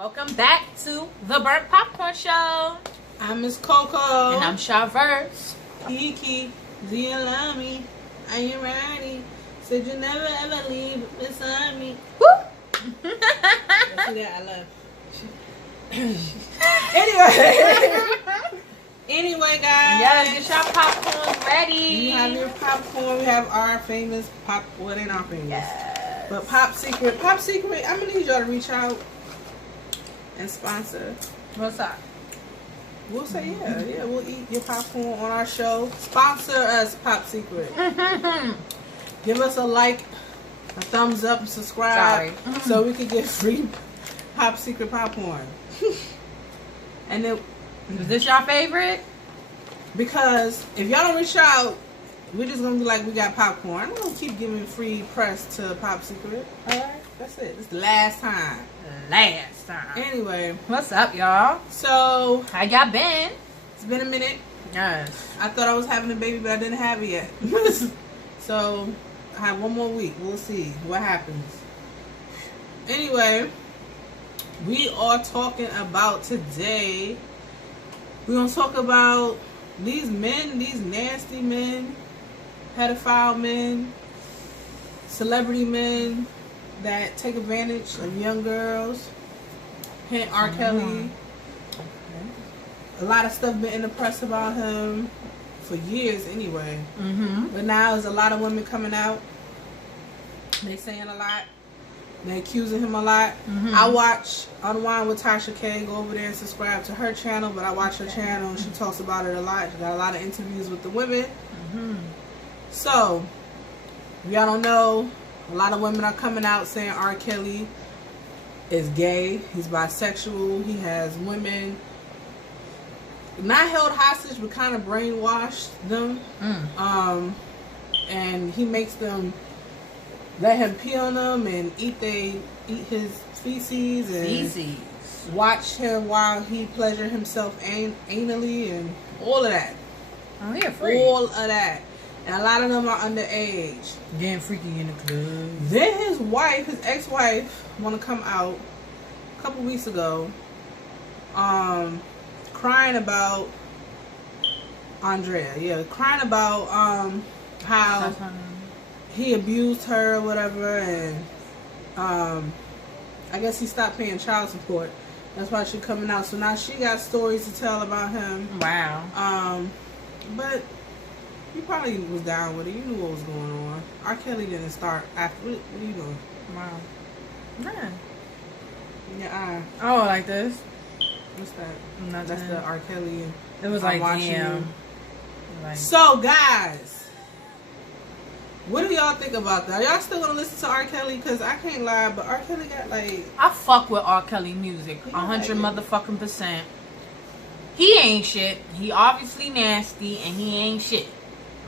Welcome back to the Burnt Popcorn Show. I'm Miss Coco. And I'm Safaree. Kiki, do you love me? Are you ready? Said you never ever leave beside me. Woo! See that? I love. Anyway, guys. Yes, get your popcorn ready. You have your popcorn. We have our famous pop. Well, they're not famous. Yes. But Pop Secret. I'm gonna need y'all to reach out and sponsor. What's up? We'll say yeah. We'll eat your popcorn on our show. Sponsor us, Pop Secret. Give us a like, a thumbs up, and subscribe, so we can get free Pop Secret popcorn. And then, is this your favorite? because if y'all don't reach out, we're just gonna be like, we got popcorn. I'm gonna keep giving free press to Pop Secret. All right, that's it. It's the last time. Last time. Anyway, What's up, y'all? so How y'all been? it's been a minute. Yes. I thought I was having a baby, but I didn't have it yet. So I have one more week. We'll see what happens. Anyway, we are talking about today. We're going to talk about these men, these nasty men, pedophile men, celebrity men that take advantage of young girls. Hint R.Kelly. A lot of stuff been in the press about him for years anyway. But now there's a lot of women coming out. They saying a lot. They accusing him a lot. I watch Unwind with Tasha K. Go over there and subscribe to her channel. But I watch her channel and she talks about it a lot. She got a lot of interviews with the women. So, if y'all don't know, a lot of women are coming out saying R. Kelly is gay. He's bisexual. He has women not held hostage, but kind of brainwashed them. And he makes them let him pee on them and eat his feces and watch him while he pleasure himself anally and all of that. Oh, yeah, free. All of that. And a lot of them are underage. Getting freaky in the club. Then his wife, his ex-wife, want to come out a couple weeks ago, crying about Andrea. Yeah, crying about how he abused her or whatever, and I guess he stopped paying child support. That's why she's coming out. So now she got stories to tell about him. Wow. But you probably was down with it. You knew what was going on. R. Kelly didn't start after. What are you doing? Wow. Yeah. Yeah. Oh, like this? What's that? Nothing. That's the R. Kelly. It was like, damn. Like, so, guys, what do y'all think about that? Are y'all still gonna listen to R. Kelly? Because I can't lie, but R. Kelly got like... I fuck with R. Kelly music 100 motherfucking %. He ain't shit. He obviously nasty, and he ain't shit.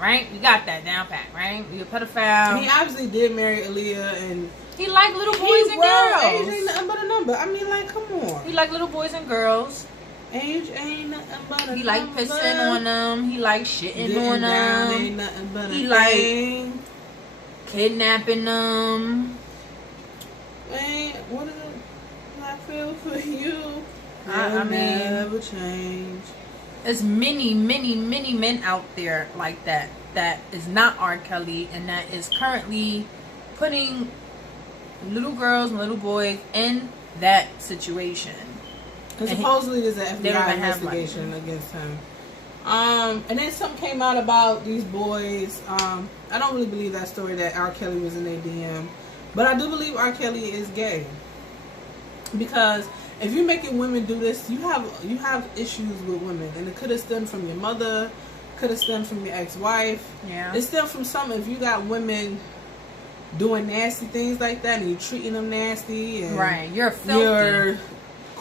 Right? You got that down pat, right? You a pedophile. He obviously did marry Aaliyah, and he like little boys and girls. Age ain't nothing but a number. I mean, like, come on. He like little boys and girls. Age ain't nothing but a number. He like pissing on them. He like shitting on down them. ain't nothing but a He thing. like kidnapping them. Man, what is it? I feel for you. I mean, never change. There's many men out there like that is not R. Kelly and that is currently putting little girls and little boys in that situation. And supposedly there's an FBI investigation against him. And then something came out about these boys. I don't really believe that story that R. Kelly was in their DM, but I do believe R. Kelly is gay. Because if you're making women do this, you have issues with women, and it could have stemmed from your mother, could have stemmed from your ex-wife. Yeah, it stemmed from something. If you got women doing nasty things like that, and you're treating them nasty, and right, you're filthy.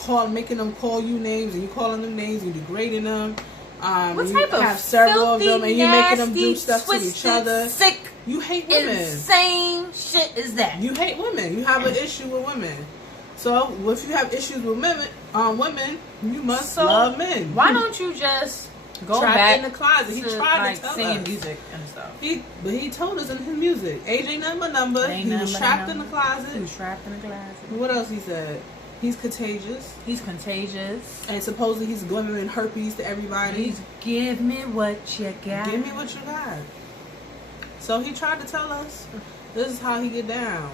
You're making them call you names, and you calling them names, and degrading them. What you type of have several filthy, of them, and you're making them do nasty, stuff to each other. Sick, you hate women. Insane shit is that? You hate women. You have an issue with women. So if you have issues with women, you must love men. Why don't you just go trapped back in the closet? He tried to tell singing us. music and stuff. But he told us in his music, age ain't nothing but number. He was trapped in the closet. He was trapped in the closet. What else he said? He's contagious. He's contagious. And supposedly he's giving herpes to everybody. He's give me what you got. Give me what you got. So he tried to tell us this is how he get down.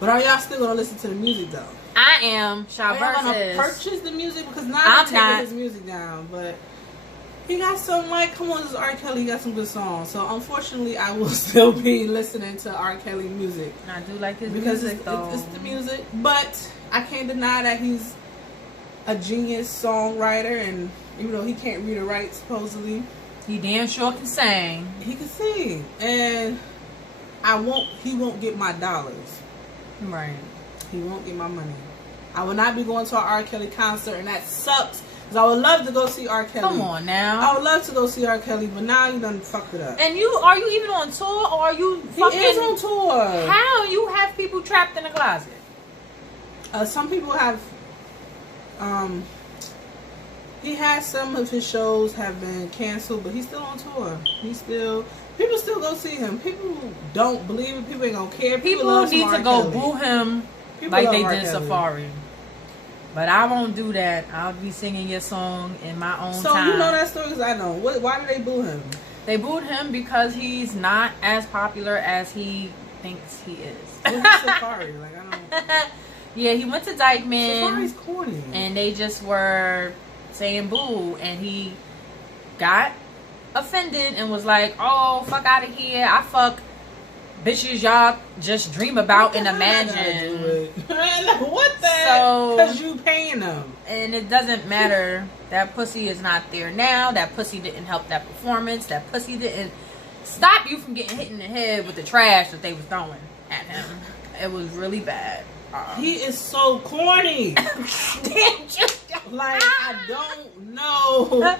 But are y'all still gonna listen to the music though? I am. Are y'all gonna purchase the music? Because now I'm taking his music down, but he got some, like, come on, this is R.Kelly, he got some good songs. So unfortunately I will still be listening to R.Kelly music. I do like his because music though. It's the music. But I can't deny that he's a genius songwriter, and even though he can't read or write supposedly, he damn sure can sing. He can sing. And he won't get my dollars. Right. He won't get my money. I will not be going to an R. Kelly concert, and that sucks. Because I would love to go see R. Kelly. Come on now. I would love to go see R. Kelly, but now you done fucked it up. And are you even on tour, or are you fucking... He is on tour. How? You have people trapped in a closet. Some people have... he has some of his shows have been canceled, but he's still on tour. People still go see him. People don't believe it. People ain't gonna care. People need to go boo him like they did Safaree. But I won't do that. I'll be singing your song in my own time. So you know that story? Because I know. Why did they boo him? They booed him because he's not as popular as he thinks he is. What's Safaree? Like, I don't... Yeah, he went to Dykeman. Safaree's corny. And they just were saying boo. And he got offended and was like, oh, fuck out of here. I fuck bitches y'all just dream about and imagine. What the? So, because you paying them. And it doesn't matter. That pussy is not there now. That pussy didn't help that performance. That pussy didn't stop you from getting hit in the head with the trash that they was throwing at him. It was really bad. He is so corny. Like, I don't know.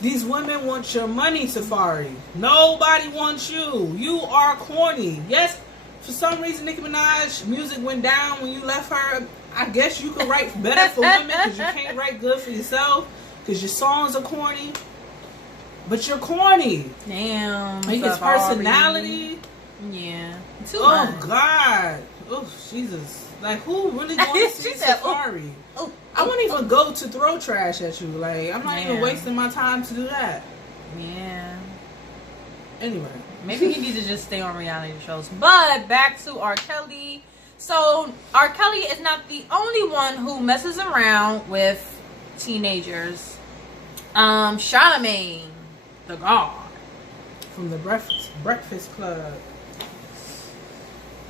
These women want your money, Safaree. Nobody wants you. You are corny. Yes, for some reason, Nicki Minaj music went down when you left her. I guess you could write better for women because you can't write good for yourself because your songs are corny. But you're corny. Damn. Like his personality. Yeah. Oh, God. Oh, Jesus. Like, who really going to see Safaree? I won't even go to throw trash at you. Like, I'm not even wasting my time to do that. Yeah. Anyway. Maybe he needs to just stay on reality shows. But back to R. Kelly. So, R. Kelly is not the only one who messes around with teenagers. Charlamagne Tha God. From the Breakfast Club.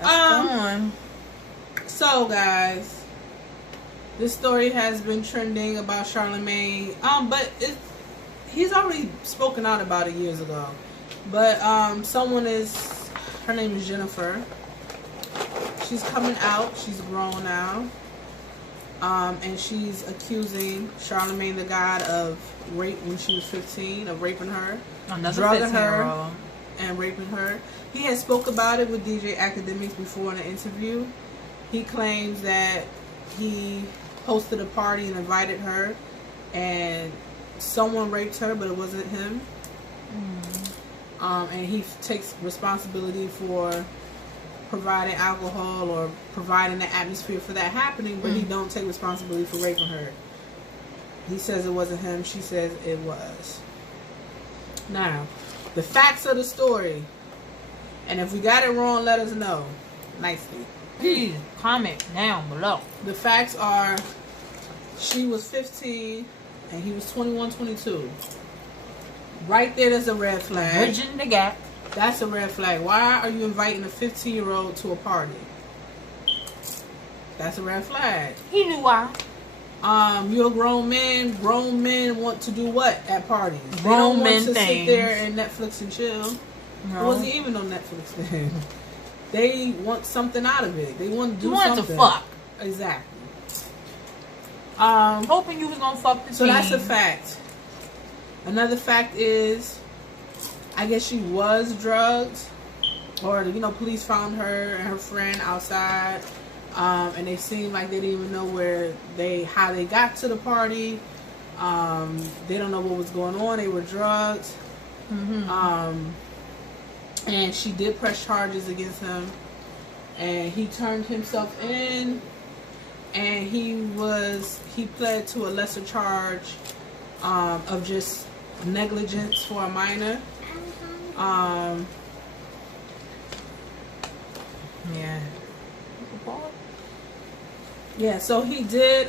That's gone. So, guys, this story has been trending about Charlamagne. But he's already spoken out about it years ago. But her name is Jennifer. She's coming out. She's grown now. And she's accusing Charlamagne Tha God of rape when she was 15, of raping her, drugging her, and raping her. He had spoke about it with DJ Academics before in an interview. He claims that he hosted a party and invited her, and someone raped her, but it wasn't him. And he takes responsibility for providing alcohol or providing the atmosphere for that happening, but he don't take responsibility for raping her. He says it wasn't him. She says it was. Now, the facts of the story, and if we got it wrong, let us know nicely. Please comment down below. The facts are, she was 15 and he was 21, 22. Right there, there's a red flag. Bridging the gap. That's a red flag. Why are you inviting a 15-year-old to a party? That's a red flag. He knew why. You're a grown man. Grown men want to do what at parties? Grown men want to things. Sit there and Netflix and chill. No. It wasn't even on Netflix then. They want something out of it. They want to do something. You wanted to fuck. Exactly. Hoping you was gonna fuck the So team. that's a fact. Another fact is, I guess she was drugged, or police found her and her friend outside, and they seemed like they didn't even know how they got to the party. They don't know what was going on. They were drugged. And she did press charges against him, and he turned himself in. and he pled to a lesser charge of just negligence for a minor. Yeah, so he did,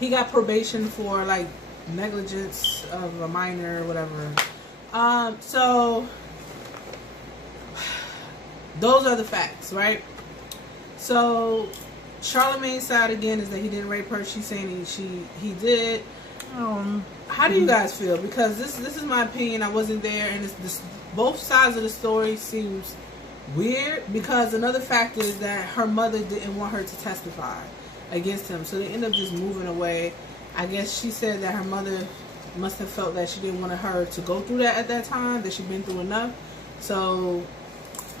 he got probation for, like, negligence of a minor or whatever. So, those are the facts, right? So, Charlamagne's side, again, is that he didn't rape her. She's saying he did. How do you guys feel? Because this is my opinion. I wasn't there, and both sides of the story seems weird, because another factor is that her mother didn't want her to testify against him, so they end up just moving away. I guess she said that her mother must have felt that she didn't want her to go through that at that time, that she'd been through enough, so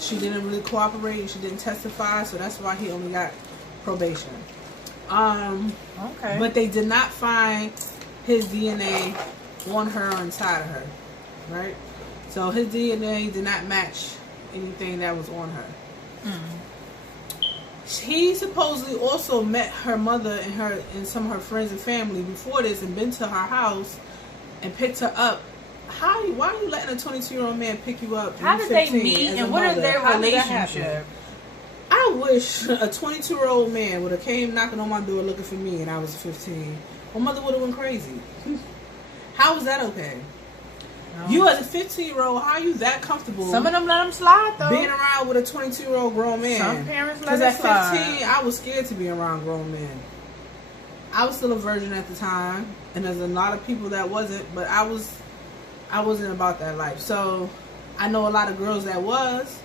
she didn't really cooperate and she didn't testify, so that's why he only got probation. Okay. But they did not find his DNA on her or inside of her, right? So his DNA did not match anything that was on her. He supposedly also met her mother and some of her friends and family before this, and been to her house and picked her up. Why are you letting a 22-year-old man pick you up? How did they meet, and what is their relationship? I wish a 22-year-old man would have came knocking on my door looking for me and I was 15. My mother would have went crazy. How is that okay? You as a 15-year-old, how are you that comfortable? Some of them let them slide, though. Being around with a 22-year-old grown man. Some parents let it slide. Because at 15, I was scared to be around grown men. I was still a virgin at the time, and there's a lot of people that wasn't, but I wasn't about that life. So I know a lot of girls that was.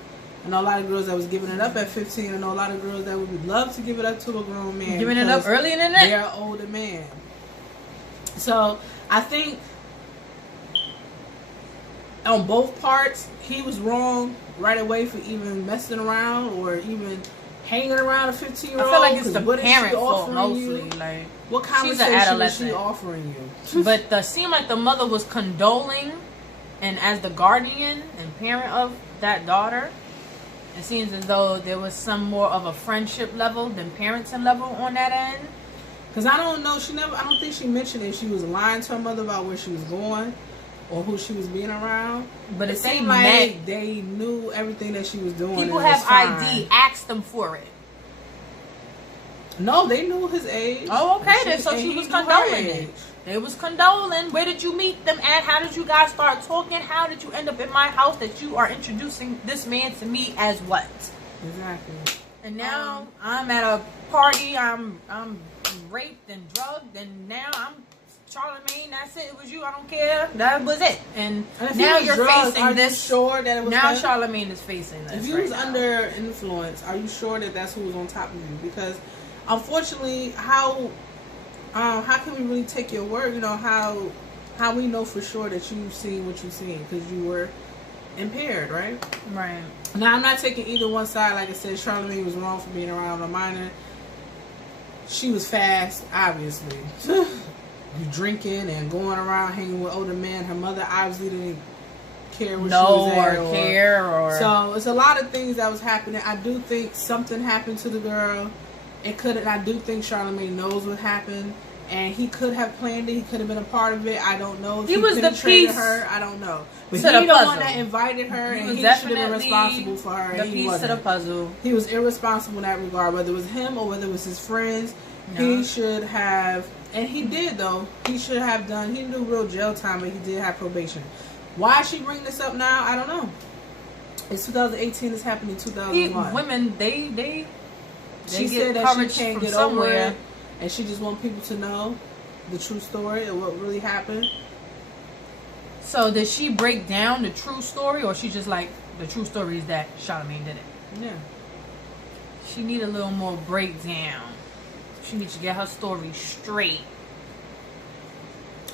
I know a lot of girls that was giving it up at 15. I know a lot of girls that would love to give it up to a grown man. Giving it up earlier than that? They're an older man. So I think on both parts, he was wrong right away for even messing around or even hanging around a 15-year-old. I feel like it's the parent fault mostly. Like, what conversation is she offering you? But it seemed like the mother was condoling, and as the guardian and parent of that daughter, it seems as though there was some more of a friendship level than parenting level on that end. Because I don't know, I don't think she mentioned if she was lying to her mother about where she was going or who she was being around. But it seemed like they knew everything that she was doing. People have ID. Ask them for it. No, they knew his age. Oh, okay. So she was condoling it. They was condoling. Where did you meet them at? How did you guys start talking? How did you end up in my house that you are introducing this man to me as what? Exactly. And now I'm at a party. I'm raped and drugged, and now I'm Charlamagne. That's it. It was you. I don't care. That was it. And now you're facing this. Sure that it was now Charlamagne is facing this. If you was under influence, are you sure that that's who was on top of you? Because unfortunately, how can we really take your word? You know, how we know for sure that you've seen what you've seen because you were impaired, right? Right. Now, I'm not taking either one side. Like I said, Charlamagne was wrong for being around a minor. She was fast, obviously. You drinking and going around hanging with older men. Her mother obviously didn't care where she was at. Or care. So, it's a lot of things that was happening. I do think something happened to the girl. I do think Charlamagne knows what happened. And he could have planned it. He could have been a part of it. I don't know. If he was the piece. Her, I don't know. But he the one that invited her, and he should have been responsible for her. The piece of the puzzle. He was irresponsible in that regard, whether it was him or whether it was his friends. No. He should have, and he did though. He should have done. He didn't do real jail time, but he did have probation. Why she bring this up now? I don't know. It's 2018. It's happened in 2001. Women, they she said that she can't get over it. And she just wants people to know the true story of what really happened. So did she break down the true story, or she just like the true story is that Charlamagne did it? Yeah. She need a little more breakdown. She needs to get her story straight.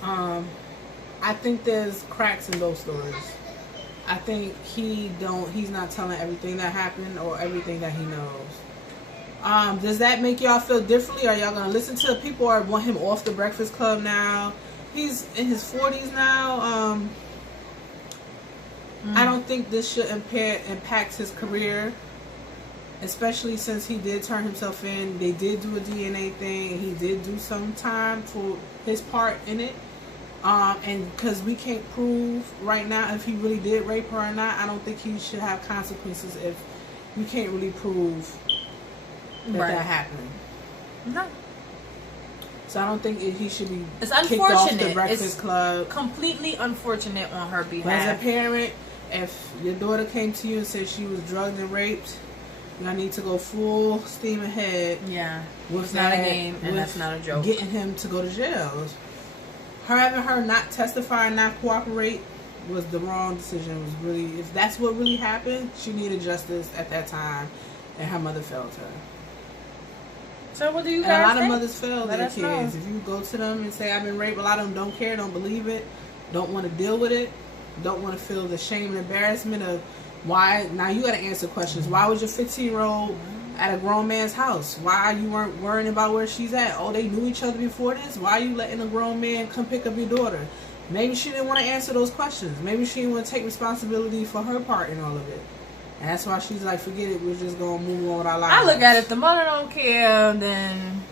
I think there's cracks in those stories. I think he's not telling everything that happened or everything that he knows. Does that make y'all feel differently? Are y'all gonna listen to people or want him off the Breakfast Club now? He's in his 40s now. I don't think this should impact his career. especially since he did turn himself in. They did do a DNA thing. He did do some time for his part in it. And because we can't prove right now if he really did rape her or not, I don't think he should have consequences if you can't really prove that happened. No. So I don't think he should be It's kicked off the unfortunate. Breakfast Club. Completely unfortunate on her But behalf. as a parent, if your daughter came to you and said she was drugged and raped, y'all need to go full steam ahead. Yeah. With it's not a game, and that's not a joke. Getting him to go to jail. Having her not testify and not cooperate was the wrong decision. It was really, if that's what really happened, she needed justice at that time, and her mother failed her. So what do you guys And a lot think? of mothers fail their kids. Know. If you go to them and say, I've been raped, a lot of them don't care, don't believe it, don't want to deal with it, don't want to feel the shame and embarrassment of why. Now you got to answer questions. Why was your 15-year-old at a grown man's house? Why you weren't worrying about where she's at? Oh, they knew each other before this? Why are you letting a grown man come pick up your daughter? Maybe she didn't want to answer those questions. Maybe she didn't want to take responsibility for her part in all of it. And that's why she's like, forget it, we're just going to move on with our lives. I look at it, if the mother don't care, then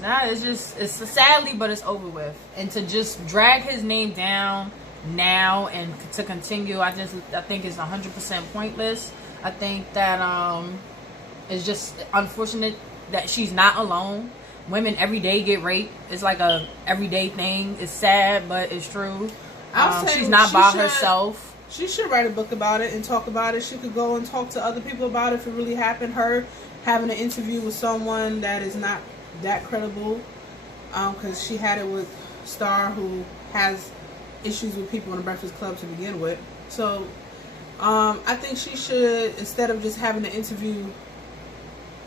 it's sadly, but it's over with. And to just drag his name down now and to continue, I think it's 100% pointless. I think that it's just unfortunate that she's not alone. Women every day get raped. It's like a everyday thing. It's sad, but it's true. She's not by herself. She should write a book about it and talk about it. She could go and talk to other people about it if it really happened. Her having an interview with someone that is not that credible, because she had it with Star, who has issues with people in the Breakfast Club to begin with. So I think she should, instead of just having an interview,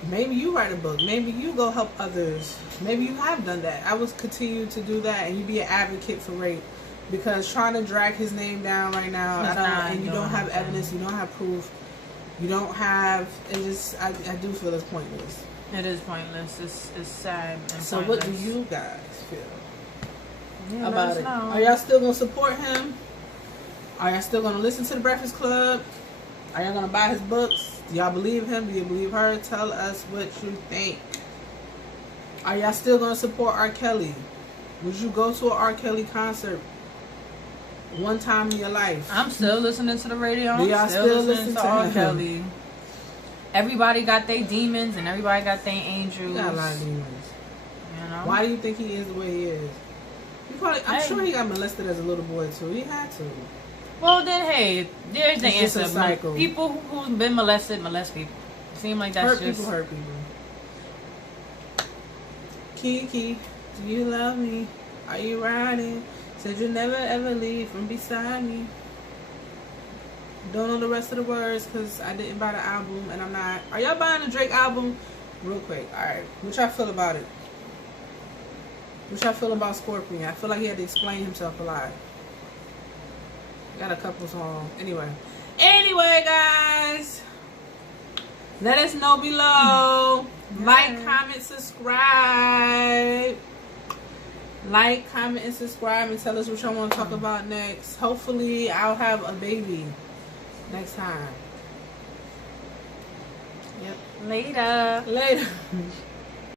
maybe you write a book. Maybe you go help others. Maybe you have done that. I would continue to do that, and you be an advocate for rape. Because trying to drag his name down right now, and you don't have evidence, you don't have proof, you don't have, I do feel it's pointless. It is pointless. It's sad. And so pointless. What do you guys feel about it? Are y'all still going to support him? Are y'all still going to listen to the Breakfast Club? Are y'all going to buy his books? Do y'all believe him? Do you believe her? Tell us what you think. Are y'all still going to support R.Kelly? Would you go to an R.Kelly concert one time in your life? I'm still listening to the radio. Do y'all still listen to R.Kelly? Everybody got their demons and everybody got their angels. He got a lot of demons. You know? Why do you think he is the way he is? I'm sure he got molested as a little boy too. He had to. Well then, hey, there's the It's answer. just a cycle. People who've been molested molest people. Seem like that's hurt people. Kiki, do you love me? Are you riding? Said you'll never ever leave from beside me. Don't know the rest of the words because I didn't buy the album and I'm not. Are y'all buying the Drake album? Real quick. Alright. What y'all feel about it? What y'all feel about Scorpion? I feel like he had to explain himself a lot. Got a couple songs. Anyway, guys. Let us know below. Like, comment, subscribe. Like, comment, and subscribe, and tell us what y'all want to talk about next. Hopefully, I'll have a baby next time. Yep. Later.